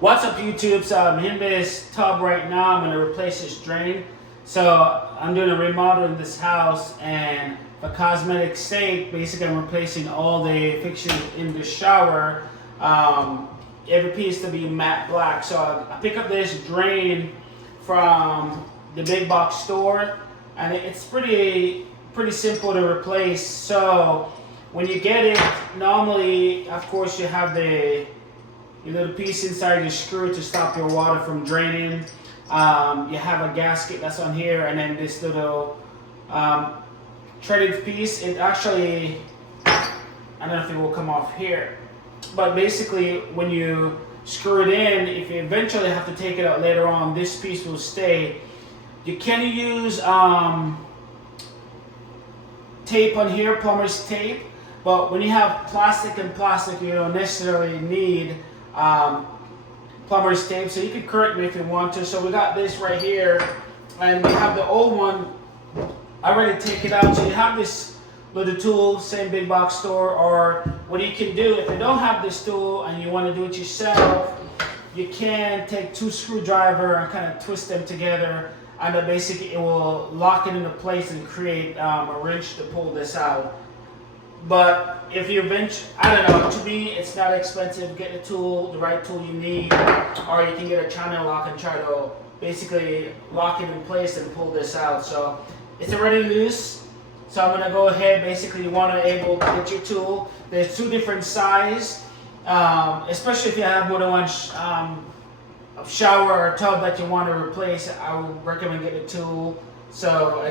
What's up, YouTube? So I'm in this tub right now. I'm gonna replace this drain. So I'm doing a remodel in this house, and for cosmetic sake, basically I'm replacing all the fixtures in the shower. Every piece to be matte black. So I pick up this drain from the big box store, and it's pretty simple to replace. So when you get it, normally, of course, you have the little piece inside your screw to stop your water from draining. You have a gasket that's on here, and then this little threaded piece. It actually, I don't know if it will come off here, but basically when you screw it in, if you eventually have to take it out later on, this piece will stay. You can use tape on here, plumber's tape, but when you have plastic and plastic, you don't necessarily need plumber's tape. So you can correct me if you want to. So we got this right here, and we have the old one. I already take it out. So you have this little tool, same big box store, or what you can do if you don't have this tool and you want to do it yourself, you can take two screwdrivers and kind of twist them together, and then basically it will lock it into place and create a wrench to pull this out. But if you I don't know, to me it's not expensive. Get the tool, the right tool you need, or you can get a channel lock and try to basically lock it in place and pull this out. So it's already loose. So I'm gonna go ahead, basically you wanna able to get your tool. There's two different sizes, especially if you have more than one shower or tub that you want to replace. I would recommend getting a tool. So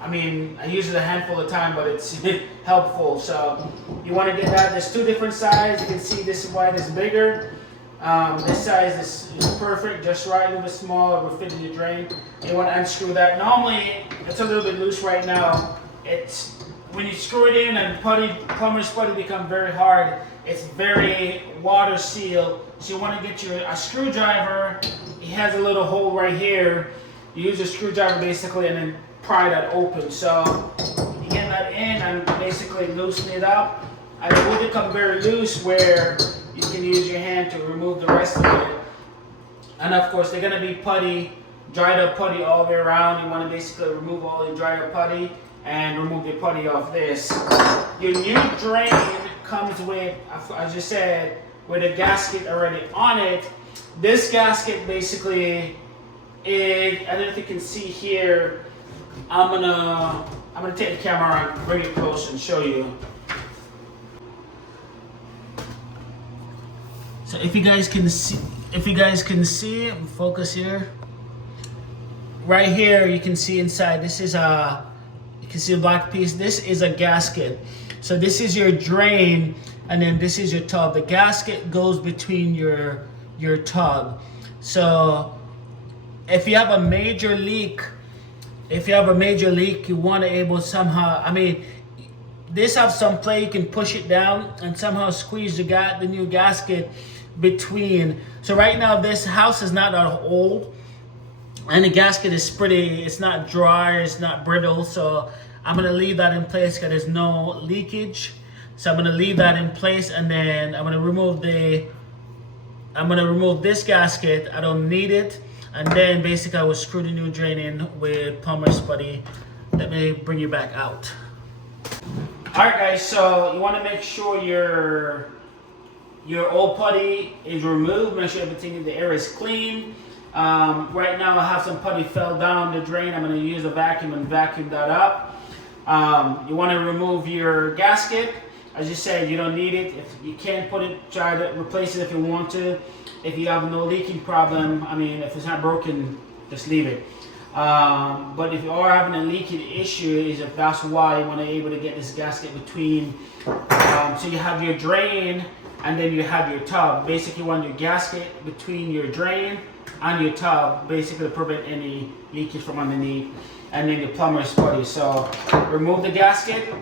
I use it a handful of time, but it's helpful. So you want to get that. There's two different sizes. You can see this wide is bigger. This size is perfect, just right, a little bit small. It will fit in your drain. You want to unscrew that. Normally, it's a little bit loose right now. It's when you screw it in and plumber's putty become very hard. It's very water sealed. So you want to get a screwdriver. It has a little hole right here. You use a screwdriver basically, and then pry that open. So you get that in and basically loosen it up, and it will become very loose where you can use your hand to remove the rest of it. And of course, they're going to be putty, dried up putty all the way around. You want to basically remove all the dried up putty and remove the putty off this. Your new drain comes with, as I said, with a gasket already on it. This gasket basically is, I don't know if you can see here, I'm gonna take the camera and bring it close and show you. So if you guys can see, focus here. Right here, you can see inside. This is you can see a black piece. This is a gasket. So this is your drain, and then this is your tub. The gasket goes between your tub. So if you have a major leak, you want to able somehow, this have some play, you can push it down and somehow squeeze the new gasket between. So right now this house is not that old, and the gasket is it's not dry, it's not brittle. So I'm gonna leave that in place because there's no leakage. So I'm gonna leave that in place, and then I'm gonna remove this gasket. I don't need it. And then basically I will screw the new drain in with plumber's putty. Let me bring you back out. Alright guys, so you want to make sure your old putty is removed. Make sure everything in the air is clean. Right now I have some putty fell down the drain. I'm going to use a vacuum and vacuum that up. You want to remove your gasket. As you said, you don't need it. If you can't try to replace it if you want to. If you have no leaking problem, if it's not broken, just leave it. But if you are having a leaking issue, if that's why you want to be able to get this gasket between. So you have your drain, and then you have your tub. Basically, you want your gasket between your drain and your tub, basically to prevent any leakage from underneath. And then the plumber's putty. So remove the gasket.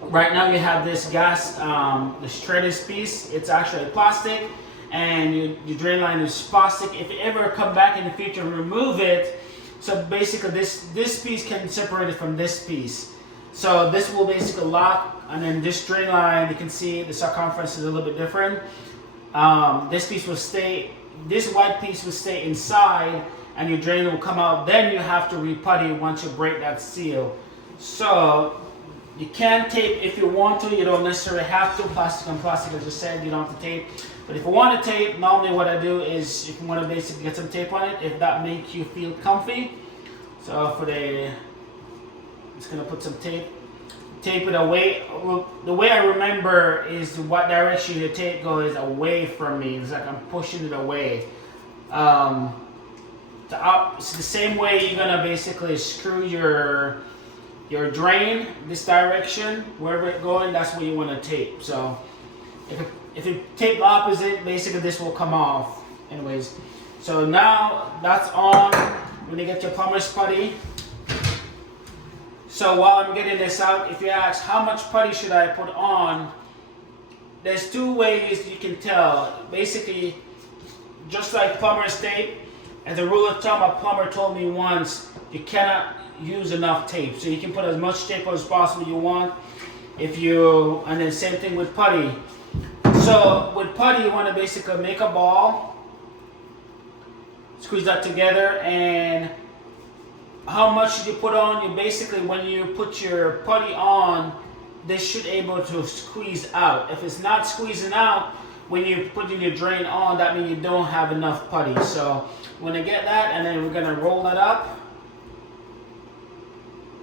Right now you have this this threaded piece. It's actually plastic, and your drain line is plastic. If you ever come back in the future and remove it, so basically this piece can separate it from this piece. So this will basically lock, and then this drain line, you can see the circumference is a little bit different. this piece will stay, this white piece will stay inside, and your drain will come out. Then you have to re-putty once you break that seal. So you can tape if you want to. You don't necessarily have to. Plastic on plastic, as I said, you don't have to tape. But if you want to tape, normally what I do is you can want to basically get some tape on it if that makes you feel comfy. So for the, I'm just gonna put some tape it away. The way I remember is what direction the tape goes away from me. It's like I'm pushing it away. It's the same way you're gonna basically screw your drain this direction, wherever it's going, that's where you want to tape. So if you tape the opposite, basically this will come off. Anyways, so now that's on. When you get your plumber's putty. So while I'm getting this out, if you ask how much putty should I put on, there's two ways you can tell. Basically, just like plumber's tape, as a rule of thumb, a plumber told me once, you cannot use enough tape. So you can put as much tape as possible you want. And then same thing with putty. So with putty, you want to basically make a ball, squeeze that together, and how much should you put on? You basically, when you put your putty on, this should able to squeeze out. If it's not squeezing out, when you're putting your drain on, that means you don't have enough putty. So we're gonna get that, and then we're gonna roll that up,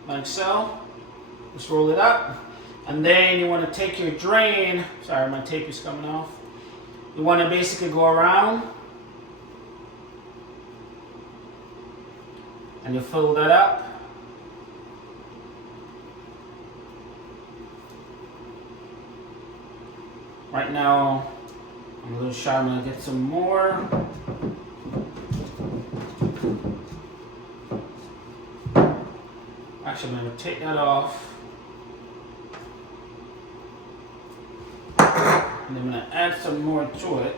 like so. Just roll it up. And then you wanna take your drain, sorry, my tape is coming off. You wanna basically go around, and you fill that up. Right now, I'm a little shy, I'm gonna get some more. Actually, I'm gonna take that off. And I'm gonna add some more to it.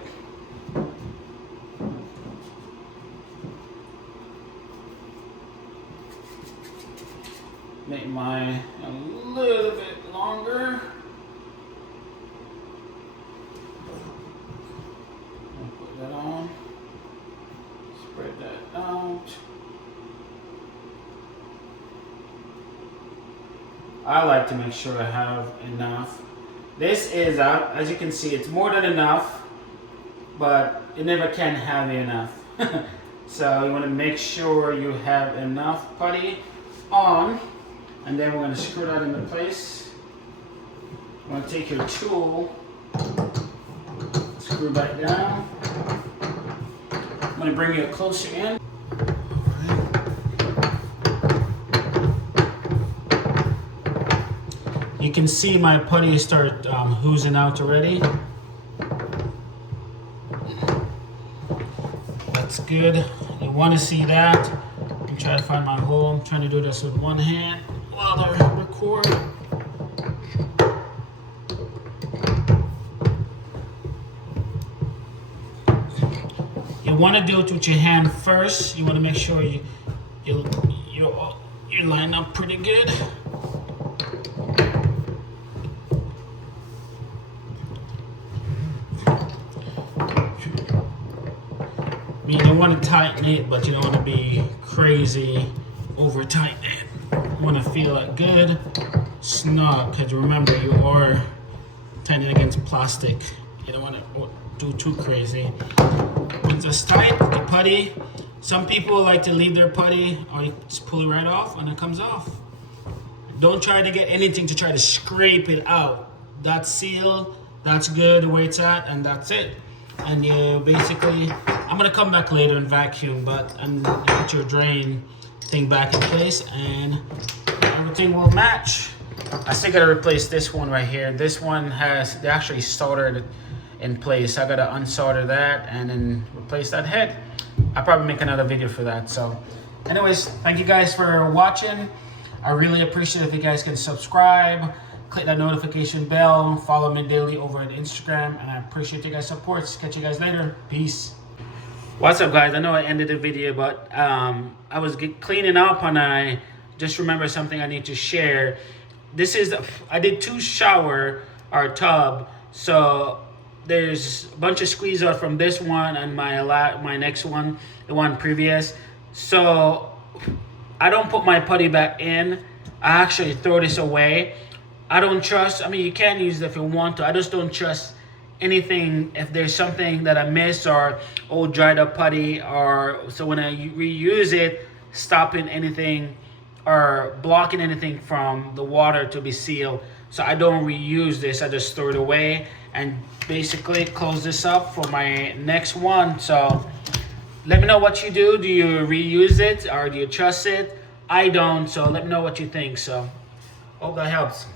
Make mine a little bit longer. I'll put that on. Spread that out. I like to make sure I have enough. This is, as you can see, it's more than enough, but you never can have enough. So you want to make sure you have enough putty on. And then we're going to screw that into place. You want to take your tool, screw back down. I'm going to bring you closer in. You can see my putty start oozing out already. That's good. You want to see that. I'm trying to find my hole. I'm trying to do this with one hand while I record. You want to do it with your hand first. You want to make sure you line up pretty good. You don't want to tighten it, but you don't want to be crazy over tighten it. You want to feel it good, snug, because remember you are tightening against plastic. You don't want to do too crazy. Once it's tight, the putty, some people like to leave their putty or you just pull it right off and it comes off. Don't try to get anything to try to scrape it out. That's sealed, that's good the way it's at, and that's it. And you basically, I'm gonna come back later and vacuum, and you put your drain thing back in place and everything will match. I still gotta replace this one right here. This one they actually soldered in place. I gotta unsolder that and then replace that head. I'll probably make another video for that. So anyways, thank you guys for watching. I really appreciate if you guys can subscribe, click that notification bell, follow me daily over on Instagram, and I appreciate you guys' support. Catch you guys later. Peace. What's up, guys? I know I ended the video, but I was cleaning up and I just remember something I need to share. I did 2 shower or tub. So there's a bunch of squeeze out from this one and my next one, the one previous. So I don't put my putty back in. I actually throw this away. I don't trust, I mean, you can use it if you want to. I just don't trust anything if there's something that I miss or old dried up putty, or so when I reuse it, stopping anything or blocking anything from the water to be sealed. So I don't reuse this. I just throw it away and basically close this up for my next one. So let me know what you do. Do you reuse it or do you trust it? I don't. So let me know what you think. So hope that helps.